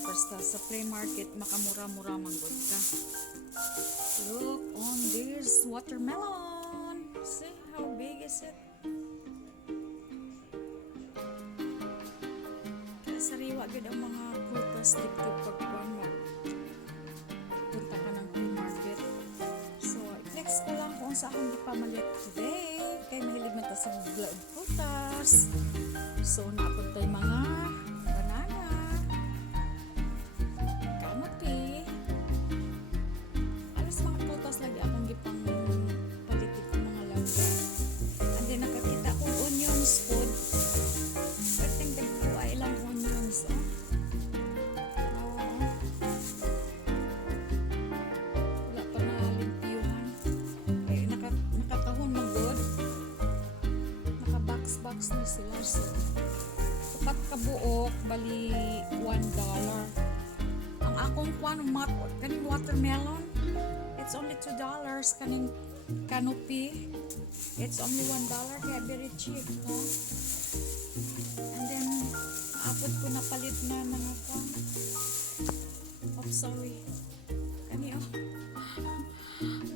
Basta sa flea market, makamura-mura manggod ka. Look on this watermelon. See how big is it? Kaya sariwa gid ang mga prutas dito pag mo punta ka ng flea market. So, i-flex ko lang kung sa akong gipamalit today. Kaya mahilig man ta sa prutas. So, naapod tayo mga banana, canopy. Alas mga prutas lagi akong gipang palitit ng mga langga. And then nakakita kong onions food. Perting dagkuha ilang onions. Wala pa na limpiyuhan. Eh, nakatahon ng good. Naka-box na sila. So, upat kabuok, bali $1. Ang akong kaning watermelon, it's only $2. Kaning canopy, it's only $1. Kaya very cheap, no? And then, apod ko napalit na mga oh, sorry. Kani,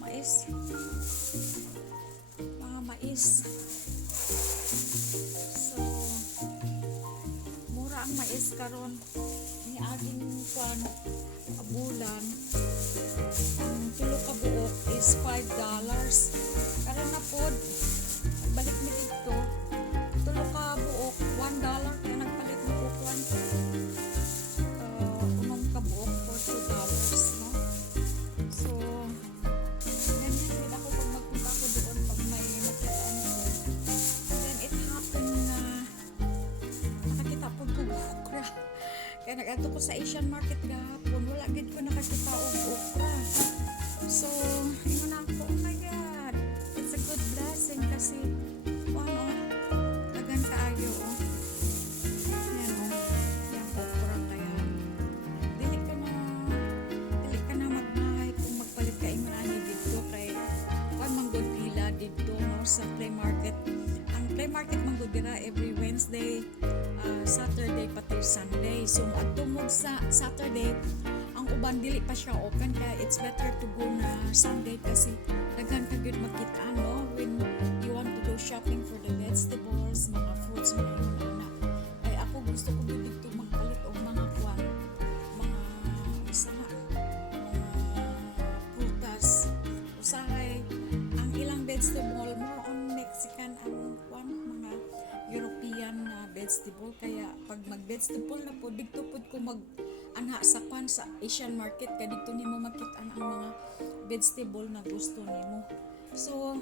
mais. Mga mais. So, mura ang mais karon ni aging bulan. Ang tulo ka buok is $5. Karon na pod balik mi dito. Tulo ka buok $1 kaya nagpalit mo ko unong ka buok for $2, no? So, ganyan din ako pag magpunta ko doon pag may makitaan ko. Then it happened na nakakita po ko okra. Kaya nag-ato ko sa Asian market gahapon. Wala gid ko nakakita og okra. So, ingon ako, oh my God. It's a good blessing kasi tagan kaayo, Yan, Yan, okra kaya. Dili ka na magmahay kung magpalit ka imani dito kay manggod pila dito, no, sa flea market. Ang flea market manggod dira every Wednesday, Saturday pati Sunday. So adtong sa Saturday ang uban dili pa siya open kaya it's better to go na Sunday kasi daghan ka gyud makita, no, when you want to go shopping for the vegetables, mga fruits mga ana. Ay ako gusto ko gyud dito magpalit og mga prutas. Usahay ang ilang vegetable more on Mexican ang mga European na vegetable kaya pag mag-vegetable na po dito pud ko anha sa sa Asian market kaya dito nimo makita ang mga vegetable na gusto nimo. So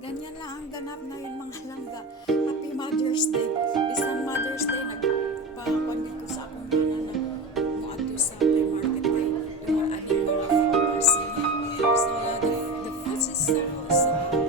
ganyan lang ang ganap na yung mga langga. Happy Mother's Day. Isang Mother's Day nagpakuan dito sa akong kanan na mo adto sa flea market kay yung aning mga flowers. So the fruits is so